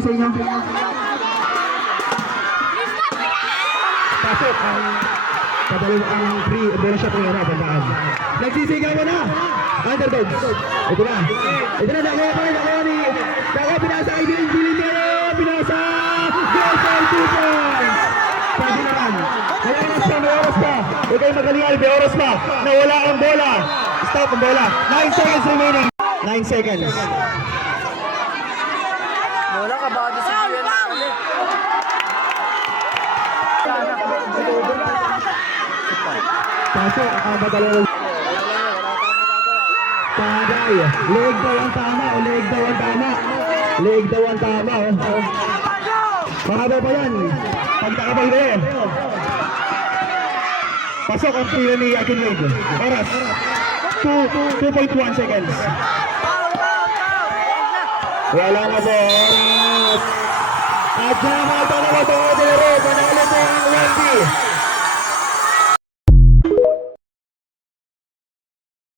sa inyo. Pasok ang free bonus shot ng era, bandaan. Nagsisigaw mo na! Underdogs. Ito na. Ito na, nakuha pinasa kay Bilin nyo! Pinasa! Goal for 2 points! Sabi naman, may oras pa. Huwag kayo magalingal, may oras pa. Nawala ang bola. Stop ang bola. 9 seconds remaining. 9 seconds. Wala ka ba sa yan? Pasok ang madalawang. Tagay. Leeg daw ang tama. Leeg daw ang tama. Leeg daw ang tama. Mahaba pa yan. Pagtakabay na yan. Pasok ang tira ni Akin Leeg. Oras. 2.1 seconds. Wala na po. Oras. At naman ito na ito. Panalo po ang